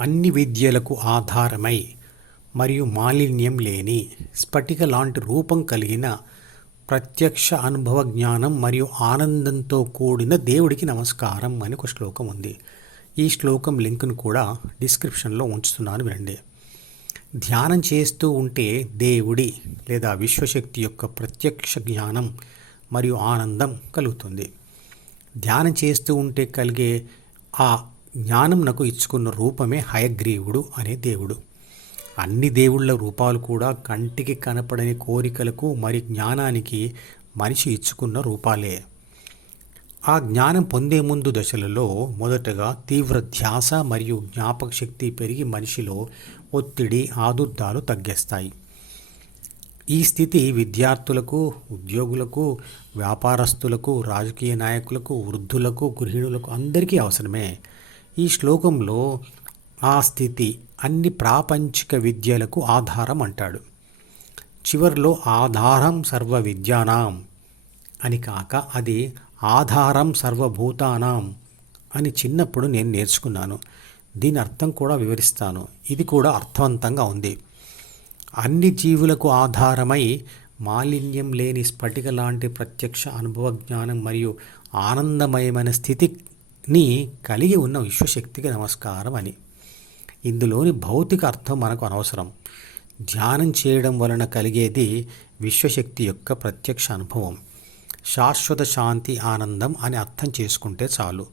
అన్ని విద్యలకు ఆధారమై మరియు మాలిన్యం లేని స్ఫటిక లాంటి రూపం కలిగిన ప్రత్యక్ష అనుభవ జ్ఞానం మరియు ఆనందంతో కూడిన దేవుడికి నమస్కారం అని ఒక శ్లోకం ఉంది. ఈ శ్లోకం లింక్ను కూడా డిస్క్రిప్షన్లో ఉంచుతున్నాను వినండి. ధ్యానం చేస్తూ ఉంటే దేవుడి లేదా విశ్వశక్తి యొక్క ప్రత్యక్ష జ్ఞానం మరియు ఆనందం కలుగుతుంది. ధ్యానం చేస్తూ ఉంటే కలిగే ఆ జ్ఞానం నాకు ఇచ్చుకున్న రూపమే హయగ్రీవుడు అనే దేవుడు. అన్ని దేవుళ్ళ రూపాలు కూడా కంటికి కనపడని కోరికలకు మరి జ్ఞానానికి మనిషి ఇచ్చుకున్న రూపాలే. ఆ జ్ఞానం పొందే ముందు దశలలో మొదటగా తీవ్ర ధ్యాస మరియు జ్ఞాపక శక్తి పెరిగి మనిషిలో ఒత్తిడి ఆదుర్దాలు తగ్గేస్తాయి. ఈ స్థితి విద్యార్థులకు ఉద్యోగులకు వ్యాపారస్తులకు రాజకీయ నాయకులకు వృద్ధులకు గృహిణులకు అందరికీ అవసరమే. ఈ శ్లోకంలో ఆ స్థితి అన్ని ప్రాపంచిక విద్యలకు ఆధారం అంటాడు. చివరిలో ఆధారం సర్వ విద్యానాం అని కాక అది ఆధారం సర్వభూతానాం అని చిన్నప్పుడు నేను నేర్చుకున్నాను. దీని అర్థం కూడా వివరిస్తాను. ఇది కూడా అర్థవంతంగా ఉంది. అన్ని జీవులకు ఆధారమై మాలిన్యం లేని స్ఫటిక లాంటి ప్రత్యక్ష అనుభవ జ్ఞానం మరియు ఆనందమయమైన స్థితి నీ కలిగి ఉన్న విశ్వశక్తికి నమస్కారం అని. ఇందులోని భౌతిక అర్థం మనకు అనవసరం. ధ్యానం చేయడం వలన కలిగేది విశ్వశక్తి యొక్క ప్రత్యక్ష అనుభవం. శాశ్వత శాంతి ఆనందం అని అర్థం చేసుకుంటే చాలు.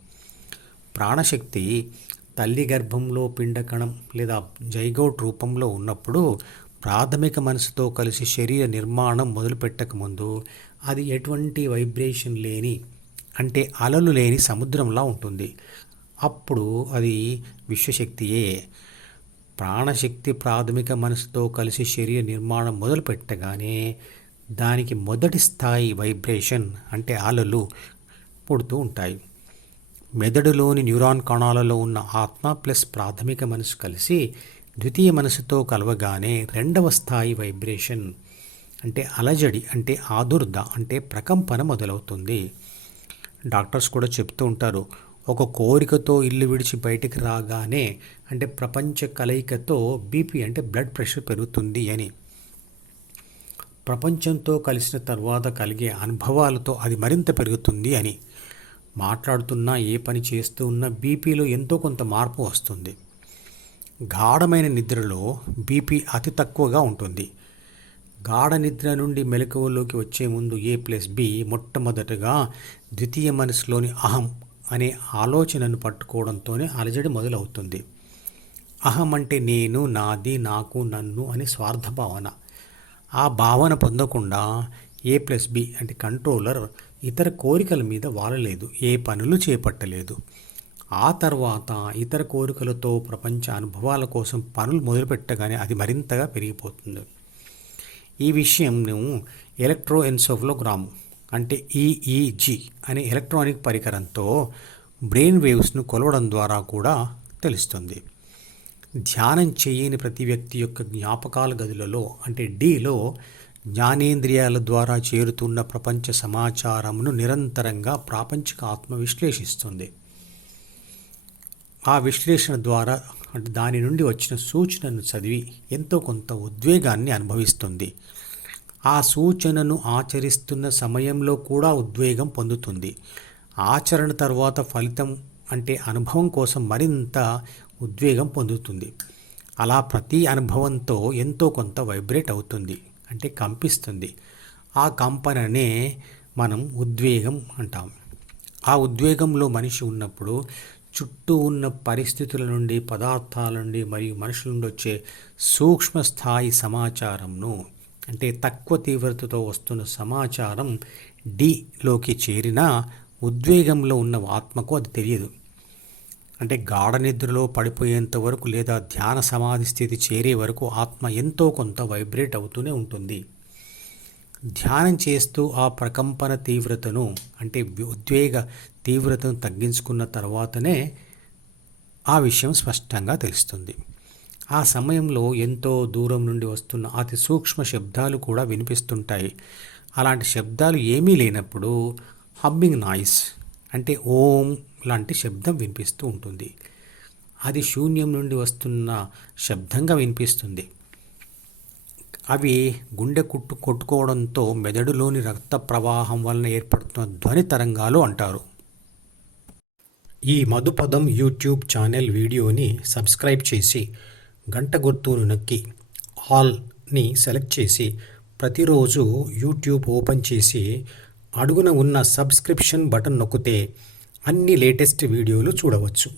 ప్రాణశక్తి తల్లి గర్భంలో పిండకణం లేదా జైగౌట్ రూపంలో ఉన్నప్పుడు ప్రాథమిక మనసుతో కలిసి శరీర నిర్మాణం మొదలుపెట్టకముందు అది ఎటువంటి వైబ్రేషన్ లేని అంటే అలలు లేని సముద్రంలా ఉంటుంది. అప్పుడు అది విశ్వశక్తియే. ప్రాణశక్తి ప్రాథమిక మనసుతో కలిసి శరీర నిర్మాణం మొదలుపెట్టగానే దానికి మొదటి స్థాయి వైబ్రేషన్ అంటే అలలు పుడుతూ ఉంటాయి. మెదడులోని న్యూరాన్ కణాలలో ఉన్న ఆత్మ ప్లస్ ప్రాథమిక మనసు కలిసి ద్వితీయ మనసుతో కలవగానే రెండవ స్థాయి వైబ్రేషన్ అంటే అలజడి అంటే ఆదుర్ద అంటే ప్రకంపన మొదలవుతుంది. డాక్టర్స్ కూడా చెప్తూ ఉంటారు. ఒక కోరికతో ఇల్లు విడిచి బయటికి రాగానే అంటే ప్రపంచ కలయికతో బీపీ అంటే బ్లడ్ ప్రెషర్ పెరుగుతుంది అని. ప్రపంచంతో కలిసిన తర్వాత కలిగే అనుభవాలతో అది మరింత పెరుగుతుంది అని. మాట్లాడుతున్నా ఏ పని చేస్తూ ఉన్నా బీపీలో ఎంతో కొంత మార్పు వస్తుంది. గాఢమైన నిద్రలో బీపీ అతి తక్కువగా ఉంటుంది. గాఢ నిద్ర నుండి మెలకువలోకి వచ్చే ముందు ఏ ప్లస్ బి మొట్టమొదటగా ద్వితీయ మనసులోని అహం అనే ఆలోచనను పట్టుకోవడంతోనే అలజడి మొదలవుతుంది. అహం అంటే నేను నాది నాకు నన్ను అనే స్వార్థ భావన. ఆ భావన పొందకుండా ఏ ప్లస్ బి అంటే కంట్రోలర్ ఇతర కోరికల మీద వాలలేదు ఏ పనులు చేపట్టలేదు. ఆ తర్వాత ఇతర కోరికలతో ప్రపంచ అనుభవాల కోసం పనులు మొదలుపెట్టగానే అది మరింతగా పెరిగిపోతుంది. ఈ విషయంను ఎలక్ట్రో ఎన్సోఫ్లోగ్రామ్ అంటే ఈఈజీ అనే ఎలక్ట్రానిక్ పరికరంతో బ్రెయిన్ వేవ్స్ను కొలవడం ద్వారా కూడా తెలుస్తుంది. ధ్యానం చేయని ప్రతి వ్యక్తి యొక్క జ్ఞాపకాల గదులలో అంటే డీలో జ్ఞానేంద్రియాల ద్వారా చేరుతున్న ప్రపంచ సమాచారమును నిరంతరంగా ప్రాపంచిక ఆత్మ విశ్లేషిస్తుంది. ఆ విశ్లేషణ ద్వారా అంటే దాని నుండి వచ్చిన సూచనను చదివి ఎంతో కొంత ఉద్వేగాన్ని అనుభవిస్తుంది. ఆ సూచనను ఆచరిస్తున్న సమయంలో కూడా ఉద్వేగం పొందుతుంది. ఆచరణ తర్వాత ఫలితం అంటే అనుభవం కోసం మరింత ఉద్వేగం పొందుతుంది. అలా ప్రతి అనుభవంతో ఎంతో కొంత వైబ్రేట్ అవుతుంది అంటే కంపిస్తుంది. ఆ కంపననే మనం ఉద్వేగం అంటాం. ఆ ఉద్వేగంలో మనిషి ఉన్నప్పుడు చుట్టూ ఉన్న పరిస్థితుల నుండి పదార్థాల నుండి మరియు మనుషుల నుండి వచ్చే సూక్ష్మ స్థాయి సమాచారంను అంటే తక్కువ తీవ్రతతో వస్తున్న సమాచారం డిలోకి చేరిన ఉద్వేగంలో ఉన్న ఆత్మకు అది తెలియదు. అంటే గాఢ నిద్రలో పడిపోయేంత వరకు లేదా ధ్యాన సమాధి స్థితి చేరే వరకు ఆత్మ ఎంతో కొంత వైబ్రేట్ అవుతూనే ఉంటుంది. ధ్యానం చేస్తూ ఆ ప్రకంపన తీవ్రతను అంటే ఉద్వేగ తీవ్రతను తగ్గించుకున్న తర్వాతనే ఆ విషయం స్పష్టంగా తెలుస్తుంది. ఆ సమయంలో ఎంతో దూరం నుండి వస్తున్న అతి సూక్ష్మ శబ్దాలు కూడా వినిపిస్తుంటాయి. అలాంటి శబ్దాలు ఏమీ లేనప్పుడు హబ్బింగ్ నాయిస్ అంటే ఓం లాంటి శబ్దం వినిపిస్తూ ఉంటుంది. అది శూన్యం నుండి వస్తున్న శబ్దంగా వినిపిస్తుంది. అవి గుండె కుట్టు కొట్టుకోవడంతో మెదడులోని రక్త ప్రవాహం వలన ఏర్పడుతున్న ధ్వని తరంగాలు అంటారు. ఈ మధుపదం యూట్యూబ్ ఛానల్ వీడియోని సబ్స్క్రైబ్ చేసి గంట గుర్తును నొక్కి ఆల్ని సెలెక్ట్ చేసి ప్రతిరోజు యూట్యూబ్ ఓపెన్ చేసి అడుగున ఉన్న సబ్స్క్రిప్షన్ బటన్ నొక్కితే అన్ని లేటెస్ట్ వీడియోలు చూడవచ్చు.